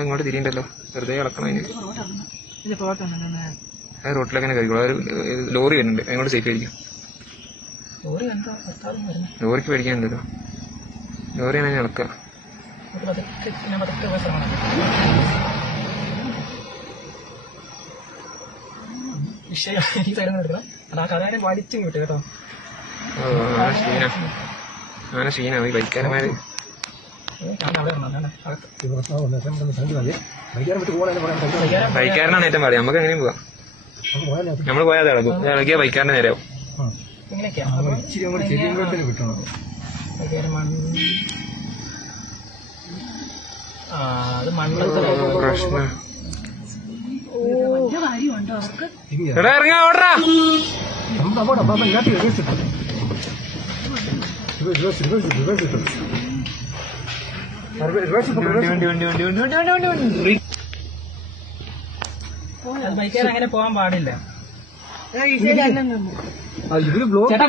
അങ്ങോട്ട് തിരിയണ്ടല്ലോ, വെറുതെ ഇളക്കണം അതിന്. റോട്ടിലൊക്കെ കഴിക്കോളൂ. ലോറി വരുന്നുണ്ട്, അങ്ങോട്ട് സേഫ് ആയിരിക്കും. ലോറിക്ക് പേടിക്കാനുണ്ടല്ലോ, ലോറിയാണ് ഞാൻ ഇളക്കുക. അങ്ങനെ ക്ഷീണ ഈ ബൈക്കാരന്മാര്. ബൈക്കാരനാണ് ഏറ്റവും പാടി. നമുക്ക് എങ്ങനെയും പോവാം. നമ്മള് പോയാൽ ഇളകും, ഇളകിയ ബൈക്കാരന്റെ നേരെയാവും. പ്രശ്നം. എടാ ഇറങ്ങാ, ഓടറാ. ബൈക്കേർ അങ്ങനെ പോകാൻ പാടില്ല. ചേട്ടാ